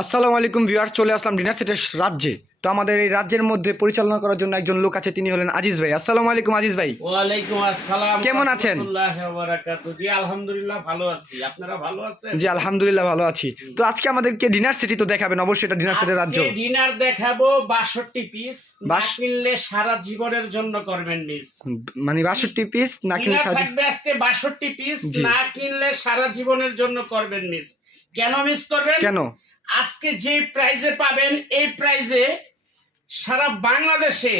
আসসালামু আলাইকুম ভিউয়ার্স, চলে আসলাম ডিনার সেটের রাজ্যে। তো আমাদের এই রাজ্যের মধ্যে পরিচালনা করার জন্য একজন লোক আছে, তিনি হলেন আজিজ ভাই। আসসালামু আলাইকুম আজিজ ভাই। ওয়ালাইকুম আসসালাম। কেমন আছেন? রাহমাতুল্লাহি ওয়া বারাকাতুহু। জি আলহামদুলিল্লাহ ভালো আছি। আপনারা ভালো আছেন? জি আলহামদুলিল্লাহ ভালো আছি। তো আজকে আমাদেরকে ডিনার সেটই তো দেখাবেন, অবশ্যই এটা ডিনার সেটের রাজ্য। আজকে ডিনার দেখাবো 62 পিস। না বাস- কিনলে সারা জীবনের জন্য করবেন মিস। মানে 62 পিস না কিনে ডিনার থাকবে আজকে 62 পিস। জি। না কিনলে সারা জীবনের জন্য করবেন মিস। কেন মিস করবেন? কেন? আজকে যে প্রাইজে পাবেন এই প্রাইজে সারা বাংলাদেশে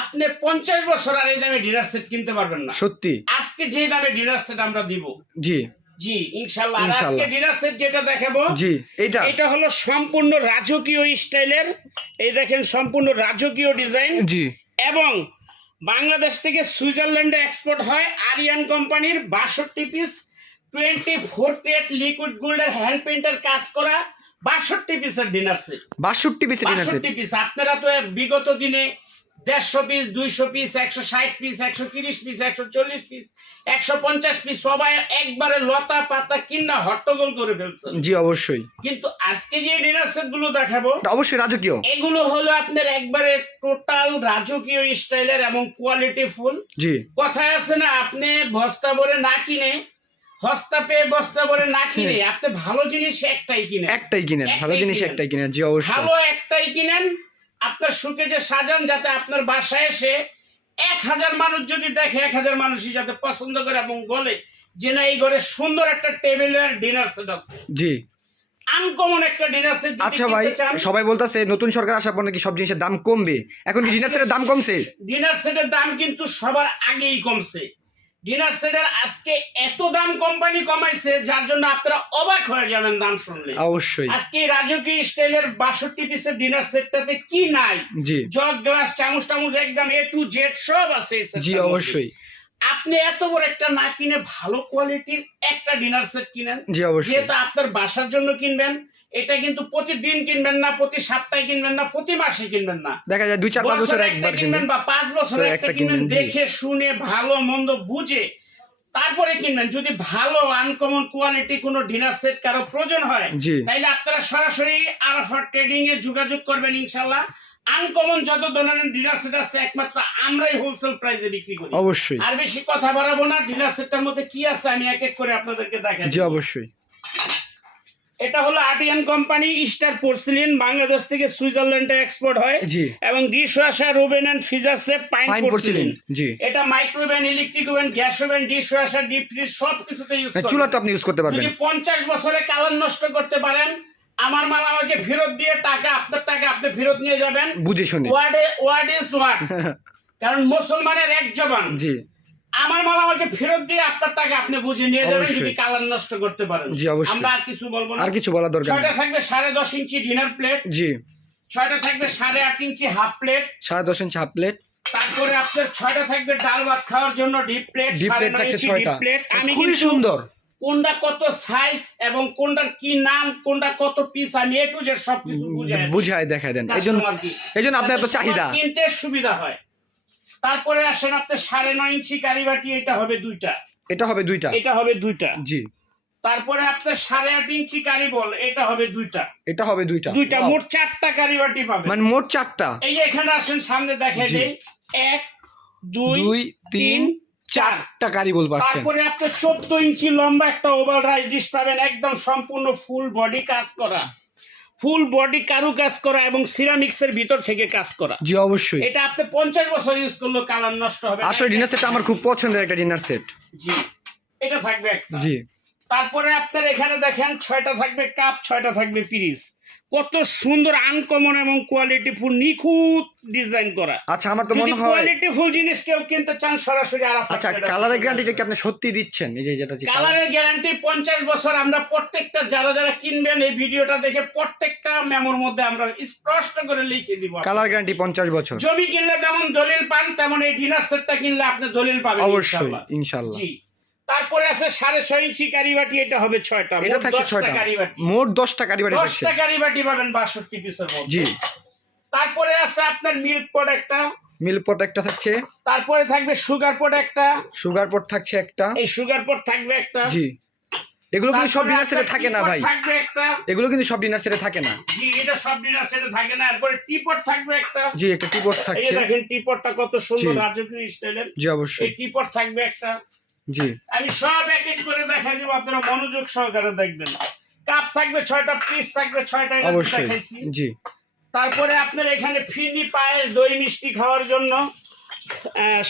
আপনি 50 বছর আর এই দামে ডিনার সেট কিনতে পারবেন না। সত্যি? আজকে যে দামে ডিনার সেট আমরা দিব, জি জি ইনশাআল্লাহ। আর ইনশাআল্লাহ। আজকে ডিনার সেট যেটা দেখাবো, জি এইটা এটা হলো সম্পূর্ণ রাজকীয় স্টাইলের। এই দেখেন সম্পূর্ণ রাজকীয় ডিজাইন, জি এবং বাংলাদেশ থেকে সুইজারল্যান্ডে এক্সপোর্ট হয় আরিয়ান কোম্পানির 62 পিস 24 ক্যারেট লিকুইড গোল্ডের হ্যান্ড পেইন্টের কাজ করা 62 পিসের ডিনার সেট। 62 পিসের ডিনার সেট। 62 পিস। আপনারা তো বিগত দিনে 150 piece, 200 piece, 160 piece, 130 piece, 140 piece, 150 piece সবাই একবারে লতা পাতা কিনা হট্টগোল করে ফেলছেন। জি অবশ্যই, কিন্তু আজকে যে ডিনার সেট গুলো দেখাবো এটা অবশ্যই রাজকীয়। এগুলো হলো আপনার একবারে টোটাল রাজকীয় স্টাইলের এবং কোয়ালিটি ফুল। জি কথায় আছে না, আপনি বস্তা ভরে না কিনে হস্তা পেয়ে বস্তা ভরে না কিনে আপনি ভালো জিনিস একটাই কিনেন। একটাই কিনেন, ভালো একটাই জিনিস কিনেন। একটাই কিনেন। জি অবশ্যই, ভালো একটাই কিনেন। আপনার সুখে যে সাজান, যাতে আপনার বাসায় এসে 1000 মানুষ যদি দেখে 1000 মানুষই যাতে পছন্দ করে এবং বলে যে না এই ঘরে সুন্দর একটা টেবিলের ডিনার সেট আছে, জি। আনকমন একটা ডিনার সেট। আচ্ছা ভাই, সবাই বলতেছে নতুন সরকার আসার পর নাকি সব জিনিসের দাম কমবে, এখন কি ডিনার সেটের দাম কমছে? ডিনার সেটের দাম কিন্তু সবার আগেই কমছে। ডিনার সেটের আজকে এত দাম কোম্পানি কমাইছে যার জন্য আপনারা অবাক হয়ে যাবেন দাম শুনলে। অবশ্যই আজকে রাজকীয় স্টাইলের 62 পিসের ডিনার সেটটাতে কি নাই? জি জগ গ্লাস চামচ টামচ একদম A to Z সব আছে এই সেটটার জি মধ্যে। অবশ্যই, আপনি এত বড় একটা না কিনে ভালো কোয়ালিটির একটা ডিনার সেট কিনেন। জি অবশ্যই, যেহেতু আপনার বাসার জন্য কিনবেন, এটা কিন্তু প্রতিদিন কিনবেন না, প্রতি সপ্তাহে কিনবেন না, প্রতি মাসে কিনবেন না। দেখা যায় 2-4-5 বছর বছরে একবার একটা কিনবেন। কিনবেন বা 5 বছরে বছরে একটা একটা কিনবেন, কিনবেন, জি। দেখে শুনে ভালো মন্দ বুঝে তারপরে কিনবেন। যদি ভালো আনকমন কোয়ালিটি কোনো ডিনার সেট কারো প্রয়োজন হয়, জি তাইলে আপনারা সরাসরি আরাফাত ট্রেডিং এ যোগাযোগ করবেন ইনশাআল্লাহ। আনকমন যত ধরনের ডিনার সেট আছে একমাত্র আমরাই হোলসেল প্রাইসে বিক্রি করি। অবশ্যই, আর বেশি কথা বাড়াবো না, ডিনার সেটটার মধ্যে কি আছে আমি এক এক করে আপনাদেরকে দেখাই। জি অবশ্যই, এটা হলো Artisan company Star Porcelain, Bangladesh থেকে সুইজারল্যান্ডে এক্সপোর্ট হয়, জি। এবং dish washer oven and freezer set pine fine porcelain. Porcelain, জি। এটা micro oven, electric oven, gas oven, dish washer, deep freeze সবকিছুতে ইউজ করবেন। চুলা তো আপনি ইউজ করতে পারবেন। যদি 50 বছরে কালার নষ্ট করতে পারেন, আমার মাল আমাকে ফেরত দিয়ে টাকা, আপনার টাকা আপনি ফেরত নিয়ে যাবেন বুঝে শুনে। ওয়ার্ড ইজ ওয়ার্ড, কারণ মুসলমানের এক জবান। জি আমার মাল আমাকে ফেরত দিয়ে আপনার টাকা আপনি বুঝে নিয়ে যাবেন অবশ্যই। যদি কালার নষ্ট করতে পারেন। জি, অবশ্যই। আমরা আর কিছু বলবো না। আর কিছু বলা দরকার ছয়টা নেই। থাকবে 10.5 ইঞ্চি ডিনার প্লেট, জি 6টা থাকবে 8.5 ইঞ্চি হাফ প্লেট, 10.5 ইঞ্চি হাফ প্লেট, তারপরে আপনার 6টা থাকবে ডাল ভাত খাওয়ার জন্য ডিপ প্লেট, ডিপ প্লেট 9.5 থাকছে ইঞ্চি 6টা। Deep plate. আমি খুবই কিন্তু সুন্দর। কোনটা কত সাইজ এবং কোনটার কি নাম, কোনটা কত পিস, আমি A to Z সবকিছু বুঝায় দেখায় দেন, এইজন্য আপনার এত চাহিদা। কিনতে সুবিধা হয়। তারপরে আসেন আপনার 9.5 ইঞ্চি কারিবাটি, এটা হবে 2টা। এটা হবে 2টা। এটা হবে 2টা। জি তারপরে আপনার 8.5 ইঞ্চি কারি বল, এটা হবে 2টা। এটা হবে 2টা। 2টা, মোট 4টা কারিবাটি পাবেন। মানে মোট 4টা। এই যে এখানে আসেন সামনে দেখাই জি। দেই, 1 2 2 3 4টা কারি বল পাচ্ছেন। তারপরে আপনি 14 ইঞ্চি লম্বা একটা ওভার রাইস ডিশ পাবেন, একদম সম্পূর্ণ ফুল বডি কাজ করা, ফুল বডি কারু কাজ করা এবং সিরামিক্সের ভিতর থেকে কাজ করা। জি অবশ্যই। এটা আপনি 50 বছর ইউজ করলেও কালার নষ্ট হবে না। আসলে ডিনার সেটটা আমার খুব পছন্দের একটা ডিনার সেট। জি, এটা থাকবে একটা। জি তারপরে আপনার এখানে দেখেন 6টা থাকবে কাপ, 6টা থাকবে পিরিচ। কত সুন্দর আনকমন এবং কোয়ালিটিফুল নিখুঁত ডিজাইন করা। আচ্ছা, আমার তো যদি মনে হয় কোয়ালিটিফুল জিনিস কেউ কিনতে চান সরাসরি আরাফাত। আচ্ছা, কালারের গ্যারান্টিটা কি আপনি সত্যি দিচ্ছেন? এই যে যেটা কালারের গ্যারান্টি 50 বছর। আমরা প্রত্যেকটা যারা যারা কিনবেন এই ভিডিওটা দেখে প্রত্যেকটা মেমোর মধ্যে আমরা স্পষ্ট করে লিখে দিব কালার গ্যারান্টি 50 বছর। জমি কিনলে যেমন দলিল পান, তেমন এই ডিনার সেটটা কিনলে আপনি দলিল পাবেন অবশ্যই ইনশাআল্লাহ। জি। তারপরে আছে 6.5 ইঞ্চি কারিবাটি, এটা হবে 6টা। এটা থাকছে 6টা, মোট 10টা কারিবাটি থাকছে। 10টা কারিবাটি পাবেন 62 পিসের মধ্যে। জি। তারপরে আছে আপনার মিল্ক পট একটা, মিল্ক পট একটা থাকছে। তারপরে থাকবে সুগার পট একটা, সুগার পট থাকছে একটা। এই সুগার পট থাকবে একটা। জি এগুলো কিন্তু সব তারপরে ডিনার সেটে আপনার থাকে না টিপট ভাই, থাকবে একটা। এগুলো কিন্তু সব ডিনার সেটে থাকে না। জি, এটা সব ডিনার সেটে থাকে না। এরপরে টিপট থাকবে একটা। জি, একটা টিপট এই যে থাকছে। দেখেন টিপটটা কত সুন্দর জি। রাজকীয় স্টাইলের। জি অবশ্যই। এই টিপট থাকবে একটা। জি আমি সব এক এক করে দেখাই দিব, আপনারা মনোযোগ সহকারে দেখবেন। কাপ থাকবে 6টা, পিস থাকবে 6টা, এটা অবশ্যই। দেখাইছি। জি তারপরে আপনার এখানে ফিরনি পায়েস, দই মিষ্টি খাওয়ার জন্য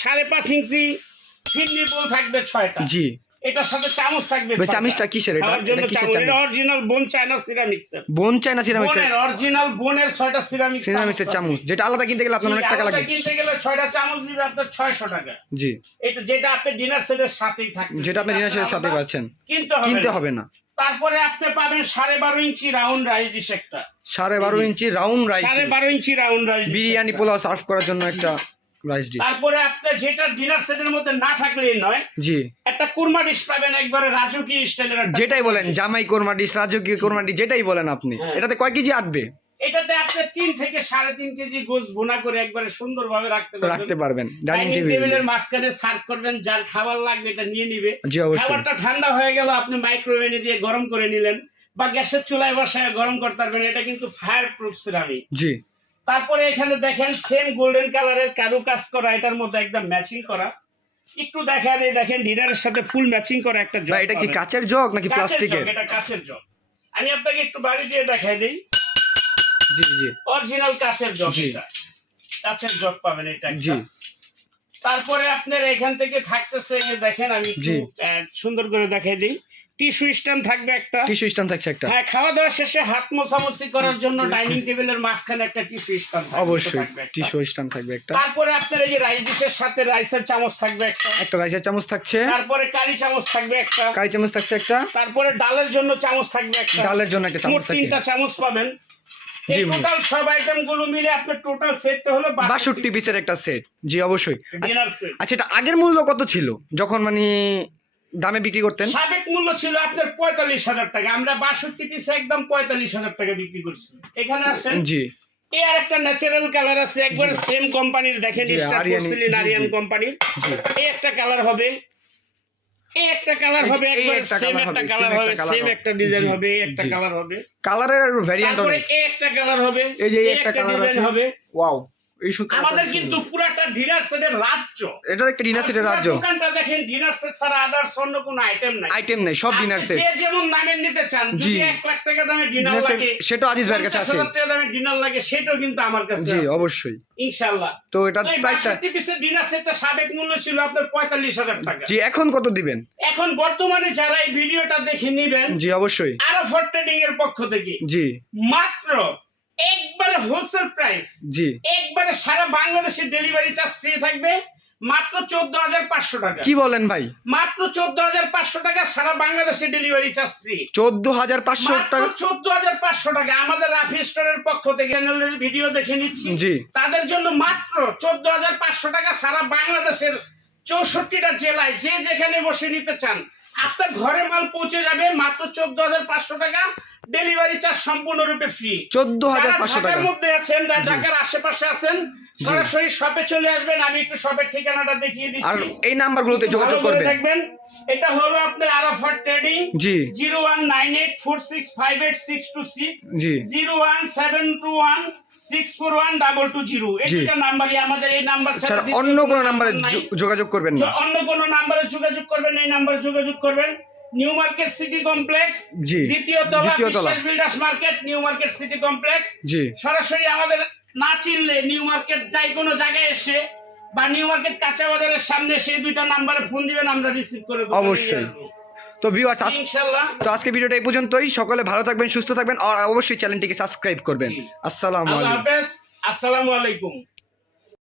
5.5 ইঞ্চি ফিরনি বোল থাকবে 6টা। জি। এটার সাথে চামচ থাকবে ভাই 6টা। চামিচটা কিসের এটা? খাওয়ার জন্য এটা কিসের চামচ, চামিচ? এটা original bone china সিরামিক্সের। Bone china সিরামিক্সের বোনের অরিজিনাল বোনের 6টা সিরামিক্স সিরামিক্সের চামচ, যেটা আলাদা কিনতে গেলে আপনার অনেক টাকা লাগে। কিনতে গেলে 6টা চামচ নিবে আপনার 600 টাকা। জি, এটা যেটা আপনি ডিনার সেটের সাথেই থাকবে, যেটা আপনি ডিনার সেটের সাথে পাচ্ছেন, কিনতে হবে না। তারপরে আপনি পাবেন 12.5 ইঞ্চি রাউন্ড রাইস ডিশ একটা। 12.5 ইঞ্চি রাউন্ড রাইস, 12.5 ইঞ্চি round rice biryani pulao serve করার জন্য একটা রাইস ডিশ। তারপরে আপনি যেটা ডিনার সেটের মধ্যে না থাকলেই নয়, জি, একটা কুরমা ডিশ পাবেন একবারে রাজকীয় স্টাইলের। যেটাই বলেন, জামাই কোরমা ডিশ, রাজকীয় কোরমা ডিশ, যেটাই বলেন আপনি। হ্যাঁ। এটাতে কয় কেজি আটবে? এটাতে আপনি 3 থেকে 3.5 কেজি গোশত ভুনা করে একবারে সুন্দরভাবে রাখতে পারবেন ডাইনিং ডাইনিং টেবিলে। টেবিলের মাঝখানে সার্ভ করবেন, যার খাবার লাগবে এটা নিয়ে নিবে। জি অবশ্যই। খাবারটা ঠান্ডা হয়ে গেল, আপনি মাইক্রোওয়েভে দিয়ে গরম করে নিলেন বা গ্যাসের চুলায় বসায় গরম করতে পারবেন। এটা কিন্তু ফায়ার প্রুফ সিরামিক। জি। তারপরে এখানে দেখেন সেম গোল্ডেন কালারের কারু কাজ করা, এটার মধ্যে একদম ম্যাচিং করা। একটু দেখা যায়, দেখেন ডিনারের সাথে ফুল ম্যাচিং করা একটা জগ। ভাই এটা কি কাচের জগ নাকি প্লাস্টিকের? এটা কাচের জগ। আমি আপনাকে একটু বাড়ি দিয়ে দেখাই দেই। জি জি অরিজিনাল কাচের জগ, জি। এটা কাচের জগ পাবেন এটা একটা। জি। তারপরে আপনার এখান থেকে থাকতেছে, এই যে দেখেন আমি একটু জি। সুন্দর করে দেখাই দিই। টিস্যু স্ট্যান্ড থাকবে একটা। টিস্যু স্ট্যান্ড থাকছে একটা। হ্যাঁ, খাওয়া দাওয়া শেষে হাত মোছামুছি করার জন্য ডাইনিং টেবিলের মাঝখানে একটা টিস্যু স্ট্যান্ড অবশ্যই থাকবে একটা। টিস্যু স্ট্যান্ড থাকবে একটা। তারপরে আপনার এই যে রাইস ডিশের সাথে রাইসের চামচ থাকবে একটা। একটা রাইসের চামচ থাকছে। তারপরে কারি চামচ থাকবে একটা। কারি চামচ থাকছে একটা। তারপরে ডালের জন্য চামচ থাকবে একটা। ডালের জন্য একটা চামচ মোট থাকছে। 3টা চামচ পাবেন। জি, এই টোটাল সব আইটেম গুলো মিলে আপনার টোটাল সেটটা হলো 62 পিসের একটা সেট। জি অবশ্যই। Dinner set. আচ্ছা, এটা আগের মূল্য কত ছিল যখন মানে দামে বিক্রি করতেন? সাবেক মূল্য ছিল আপনার 45,000 টাকা। আমরা 62 পিস একদম 45,000 টাকা বিক্রি করছি। এখানে আসেন। জি। এই আর একটা ন্যাচারাল কালার আছে, একবার সেম কোম্পানির, দেখেন জি, স্টার আরিয়ানি, পোর্সেলিন জি, আরিয়ান জি। কোম্পানির। জি। এই একটা কালার হবে, এই একটা কালার হবে, এই একবার একটা সেম কালার একটা হবে, কালার same হবে, একটা কালার সেম হবে। একটা ডিজাইন জি, হবে, এই একটা জি। কালার হবে। কালারের ভ্যারিয়েন্ট তারপরে অনেক। এই একটা কালার হবে, এই যে এই একটা একটা কালার ডিজাইন আছে। হবে। ওয়াও, এই সুন্দর। আমাদের কিন্তু পুরাটা ডিনার সেটের রাজ্য। এটা একটা ডিনার সেটের পুরো রাজ্য। দোকানটা দেখেন, ডিনার সেট ছাড়া আদার্স অন্য কোনো আইটেম নাই। আইটেম নেই, সব ডিনার আপনি সেট। যে যেমন দামের নিতে চান, জি। যদি 1 লাখ টাকা দামে ডিনার ডিনার সেট লাগে, সেটা আজিজ ভাইয়ের কাছে আছে। 50,000 টাকা দামে ডিনার লাগে, সেটাও কিন্তু আমার কাছে জি আছে। অবশ্যই। ইনশাআল্লাহ। তো এটার এই প্রাইসটা 62 পিসের ডিনার সেটটা সাবেক মূল্য ছিল আপনার 45,000 টাকা। জি, এখন কত দিবেন? এখন বর্তমানে যারা এই ভিডিওটা দেখে নেবেন, জি অবশ্যই। আরাফাত ট্রেডিং এর পক্ষ থেকে জি মাত্র একবারে হোলসেল প্রাইস, জি। একবারে সারা বাংলাদেশে ডেলিভারি চার্জ ফ্রি থাকবে মাত্র 14,500 টাকা। কি বলেন ভাই? মাত্র 14,500 টাকা, সারা বাংলাদেশে ডেলিভারি চার্জ ফ্রি। 14,500 মাত্র টাকা। 14,500 টাকা। আমাদের রাফি স্টোরের পক্ষ থেকে চ্যানেলের ভিডিও দেখে নিচ্ছি, জি। তাদের জন্য মাত্র 14,500 টাকা, সারা বাংলাদেশের 64টা জেলায় যে যেখানে বসে নিতে চান আপনার ঘরে মাল পৌঁছে যাবে মাত্র 14,500 টাকা। ডেলিভারি চার্জ সম্পূর্ণরূপে ফ্রি। 14,500 টাকা। ঢাকার মধ্যে আছেন, ঢাকার আশেপাশে আছেন, সরাসরি শপে চলে আসবেন। আমি একটু শপের ঠিকানাটা দেখিয়ে আর দিচ্ছি, এই নাম্বারগুলোতে যোগাযোগ ভালো করে করবেন। দেখবেন। এটা হলো আপনার আরাফাত ট্রেডিং। জি 019846582626, জি 01721641220। এই জি। দুটো নাম্বারই আমাদের। এই নাম্বার স্যার, ছাড়া দ্বিতীয় অন্য কোনো কোনো নাম্বারে নাম্বার নাই। যোগাযোগ করবেন না। অন্য কোনো নাম্বারে যোগাযোগ করবেন, এই নাম্বারে যোগাযোগ করবেন। নিউ মার্কেট সিটি কমপ্লেক্স, জি। দ্বিতীয় তলা, দ্বিতীয় তলা। Biswas builders market, new market city complex. জি সরাসরি আমাদের না চিনলে নিউ মার্কেট যাই কোনো জায়গায় এসে বা নিউ মার্কেট কাঁচা বাজারের সামনে সেই দুইটা নাম্বারে ফোন দিবেন, আমরা রিসিভ করে দেব। অবশ্যই। তো ভিউয়ার্স, ইনশাআল্লাহ। তো আজকে ভিডিওটা এই পর্যন্তই। সকলে ভালো থাকবেন, সুস্থ থাকবেন, আর অবশ্যই চ্যানেলটিকে সাবস্ক্রাইব করবেন। জি। আসসালামু আল্লাহ আলাইকুম। হাফেজ। আসসালামু আলাইকুম।